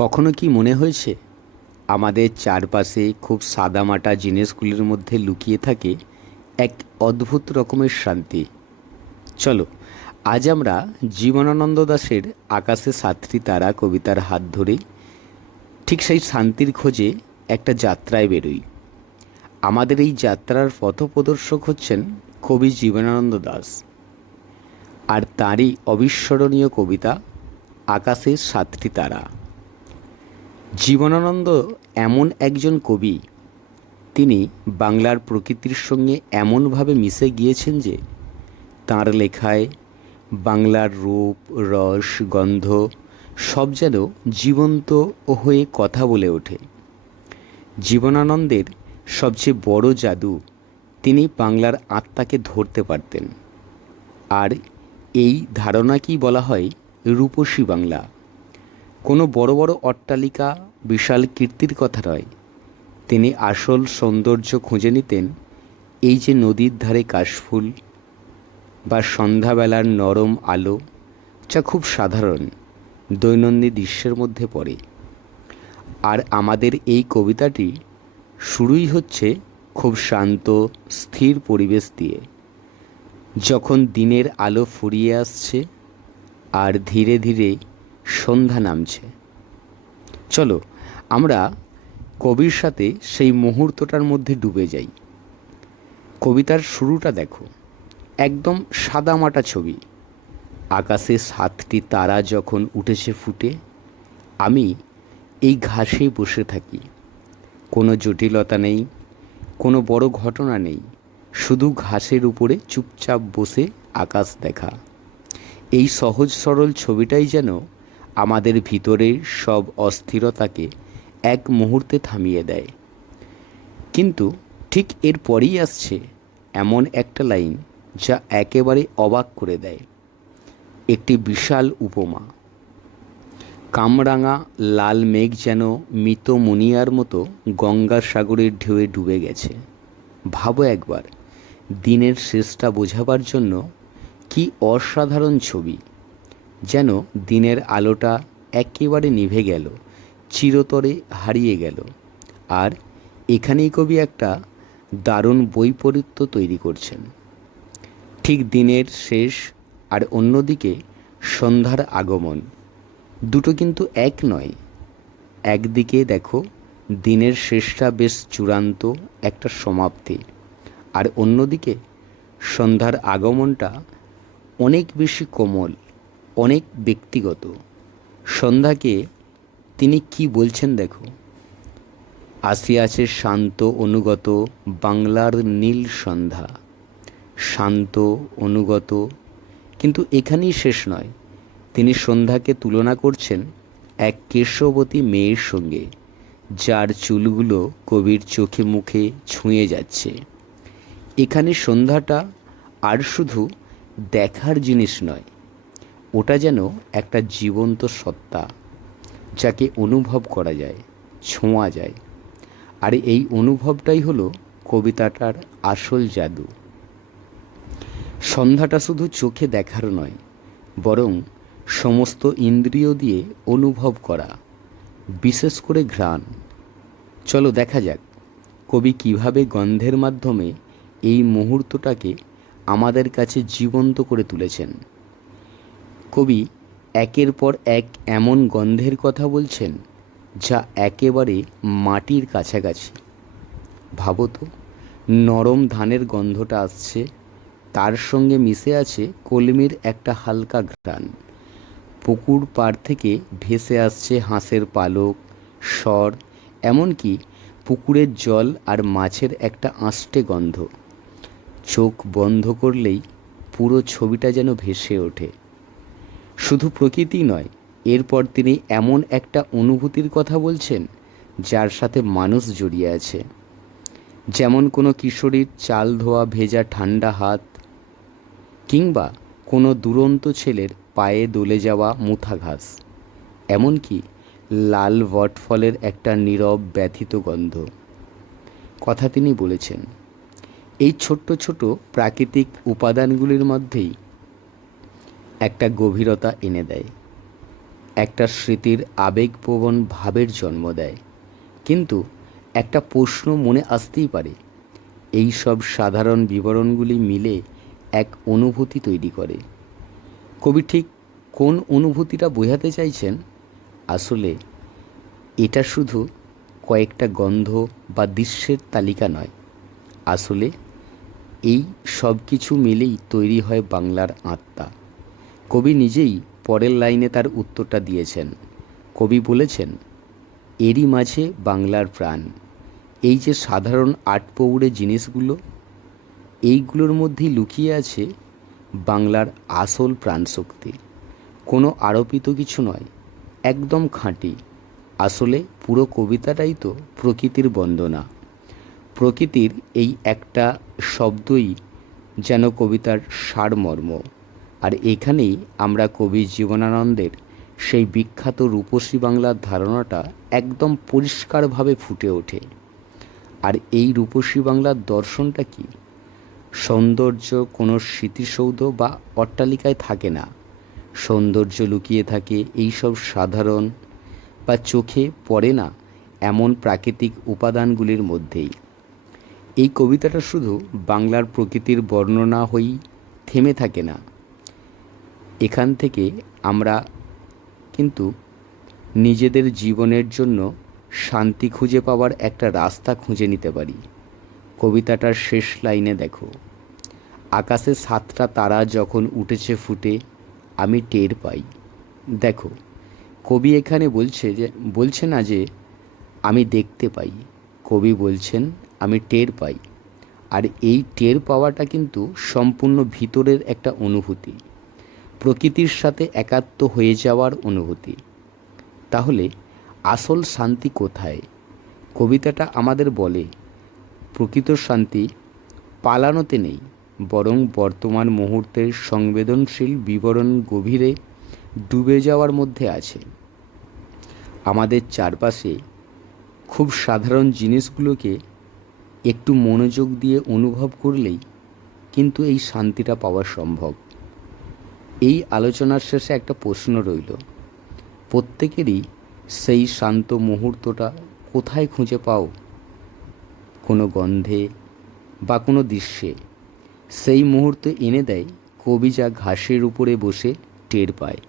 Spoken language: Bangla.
কখনো কি মনে হয়েছে আমাদের চারপাশে খুব সাদামাটা জিনিসগুলির মধ্যে লুকিয়ে থাকে এক অদ্ভুত রকমের শান্তি? চলো, আজ আমরা জীবনানন্দ দাশের আকাশে সাতটি তারা কবিতার হাত ধরে ঠিক সেই শান্তির খোঁজে একটা যাত্রায় বেরোই। আমাদের এই যাত্রার পথপ্রদর্শক হচ্ছেন কবি জীবনানন্দ দাশ, আর তাঁরই অবিস্মরণীয় কবিতা আকাশের সাতটি তারা। জীবনানন্দ এমন একজন কবি, তিনি বাংলার প্রকৃতির সঙ্গে এমনভাবে মিশে গিয়েছেন যে তাঁর লেখায় বাংলার রূপ, রস, গন্ধ সব যেন জীবন্ত হয়ে কথা বলে ওঠে। জীবনানন্দের সবচেয়ে বড় জাদু, তিনি বাংলার আত্মাকে ধরতে পারতেন। আর এই ধারণাকেই বলা হয় রূপসী বাংলা। কোনো বড় বড় অট্টালিকা, বিশাল কীর্তির কথা নয়, তিনি আসল সৌন্দর্য খুঁজে নিতেন এই যে নদীর ধারে কাশফুল বা সন্ধ্যাবেলার নরম আলো, যা খুব সাধারণ দৈনন্দিন দৃশ্যের মধ্যে পড়ে। আর আমাদের এই কবিতাটি শুরুই হচ্ছে খুব শান্ত, স্থির পরিবেশ দিয়ে, যখন দিনের আলো ফুরিয়ে আসছে আর ধীরে ধীরে সন্ধ্যা নামছে। চলো আমরা কবির সাথে সেই মুহূর্তটার মধ্যে ডুবে যাই। কবিতার শুরুটা দেখো, একদম সাদামাটা ছবি। আকাশে সাতটি তারা যখন উঠেছে ফুটে, আমি এই ঘাসে বসে থাকি। কোনো জটিলতা নেই, কোনো বড় ঘটনা নেই, শুধু ঘাসের উপরে চুপচাপ বসে আকাশ দেখা। এই সহজ সরল ছবিটাই যেন আমাদের ভিতরের সব অস্থিরতাকে এক মুহূর্তে থামিয়ে দেয়। কিন্তু ঠিক এরপরেই আসছে এমন একটা লাইন যা একেবারে অবাক করে দেয়। একটি বিশাল উপমা। কামরাঙা লাল মেঘ যেন মৃত মুনিয়ার মতো গঙ্গার সাগরের ঢেউয়ে ডুবে গেছে। ভাবো একবার, দিনের শেষটা বোঝাবার জন্য কি অসাধারণ ছবি! যেন দিনের আলোটা একেবারে নিভে গেল, চিরতরে হারিয়ে গেল। আর এখানেই কবি একটা দারুণ বৈপরীত্য তৈরি করছেন। ঠিক দিনের শেষ আর অন্যদিকে সন্ধ্যার আগমন, দুটো কিন্তু এক নয়। একদিকে দেখো দিনের শেষটা বেশ চূড়ান্ত একটা সমাপ্তি, আর অন্যদিকে সন্ধ্যার আগমনটা অনেক বেশি কোমল, অনেক ব্যক্তিগত। সন্ধ্যাকে তিনি কি বলছেন দেখো, আসিয়াছে শান্ত অনুগত বাংলার নীল সন্ধ্যা। শান্ত, অনুগত, কিন্তু এখানেই শেষ নয়। তিনি সন্ধ্যাকে তুলনা করছেন এক কেশবতী মেয়ের সঙ্গে, যার চুলগুলো কবির চোখে মুখে ছুঁয়ে যাচ্ছে। এখানে সন্ধ্যাটা আর শুধু দেখার জিনিস নয়, ওটা যেন একটা জীবন্ত সত্তা, যাকে অনুভব করা যায়, ছোঁয়া যায়। আর এই অনুভবটাই হলো কবিতাটার আসল জাদু। সন্ধ্যাটা শুধু চোখে দেখার নয়, বরং সমস্ত ইন্দ্রিয় দিয়ে অনুভব করা, বিশেষ করে ঘ্রাণ। চলো দেখা যাক কবি কিভাবে গন্ধের মাধ্যমে এই মুহূর্তটাকে আমাদের কাছে জীবন্ত করে তুলেছেন। কবি একের পর এক এমন গন্ধের কথা বলছেন যা একেবারে মাটির কাছাকাছি। ভাবো তো, নরম ধানের গন্ধটা আসছে, তার সঙ্গে মিশে আছে কলমির একটা হালকা ঘ্রাণ। পুকুর পাড় থেকে ভেসে আসছে হাঁসের পালক, স্বর, এমনকি পুকুরের জল আর মাছের একটা আঁশটে গন্ধ। চোখ বন্ধ করলেই পুরো ছবিটা যেন ভেসে ওঠে। শুধু প্রকৃতি নয়, এরপর তিনি এমন একটা অনুভূতির কথা বলছেন যার সাথে মানুষ জড়িয়ে আছে। যেমন কোনো কিশোরীর চাল ধোয়া ভেজা ঠান্ডা হাত, কিংবা কোনো দুরন্ত ছেলের পায়ে দোলে যাওয়া মুথা ঘাস, এমনকি লাল বটফলের একটা নীরব ব্যথিত গন্ধ। কথা তিনি বলেছেন এই ছোট্ট ছোট প্রাকৃতিক উপাদানগুলির মধ্যেই একটা গভীরতা এনে দেয়। একটা স্মৃতির আবেগপ্রবণ ভাবের জন্ম দেয়। কিন্তু একটা প্রশ্ন মনে আসতেই পারে, এই সব সাধারণ বিবরণগুলি মিলে এক অনুভূতি তৈরি করে। কবি ঠিক কোন অনুভূতিটা বোঝাতে চাইছেন? আসলে এটা শুধু কয়েকটা গন্ধ বা দৃশ্যের তালিকা নয়। আসলে এই সব কিছু মিলেই তৈরি হয় বাংলার আত্মা। কবি নিজেই পরের লাইনে তার উত্তরটা দিয়েছেন। কবি বলেছেন, এরই মাঝে বাংলার প্রাণ। এই যে সাধারণ আটপৌরে জিনিসগুলো, এইগুলোর মধ্যেই লুকিয়ে আছে বাংলার আসল প্রাণশক্তি। কোনো আরোপিত কিছু নয়, একদম খাঁটি। আসলে পুরো কবিতাটাই তো প্রকৃতির বন্দনা। প্রকৃতির এই একটা শব্দই যেন কবিতার সারমর্ম। আর এখানেই আমরা কবি জীবনানন্দের সেই বিখ্যাত রূপসী বাংলার ধারণাটা একদম পরিষ্কারভাবে ফুটে ওঠে। আর এই রূপসী বাংলার দর্শনটা কি? সৌন্দর্য কোনো স্মৃতিসৌধ বা অট্টালিকায় থাকে না। সৌন্দর্য লুকিয়ে থাকে এইসব সাধারণ বা চোখে পড়ে না এমন প্রাকৃতিক উপাদানগুলির মধ্যেই। এই কবিতাটা শুধু বাংলার প্রকৃতির বর্ণনা হয়েই থেমে থাকে না। এখান থেকে আমরা কিন্তু নিজেদের জীবনের জন্য শান্তি খুঁজে পাওয়ার একটা রাস্তা খুঁজে নিতে পারি। কবিতাটার শেষ লাইনে দেখো, আকাশে 7টা তারা যখন উঠেছে ফুটে আমি টের পাই। দেখো, কবি এখানে বলছে না যে আমি দেখতে পাই, কবি বলছেন আমি টের পাই। আর এই টের পাওয়াটা কিন্তু সম্পূর্ণ ভিতরের একটা অনুভূতি, প্রকৃতির সাথে একাত্ম হয়ে যাওয়ার অনুভূতি। তাহলে আসল শান্তি কোথায়? কবিতাটা আমাদের বলে, প্রকৃত শান্তি পালানোতে নেই, বরং বর্তমান মুহূর্তের সংবেদনশীল বিবরণ গভীরে ডুবে যাওয়ার মধ্যে আছে। আমাদের চারপাশে খুব সাধারণ জিনিসগুলোকে একটু মনোযোগ দিয়ে অনুভব করলেই কিন্তু এই শান্তিটা পাওয়া সম্ভব। এই আলোচনার শেষে একটা প্রশ্ন রইল, প্রত্যেকেরই সেই শান্ত মুহূর্তটা কোথায় খুঁজে পাও? কোনো গন্ধে বা কোনো দৃশ্যে? সেই মুহূর্তে এনে দেয় কবি যা ঘাসের উপরে বসে টের পায়।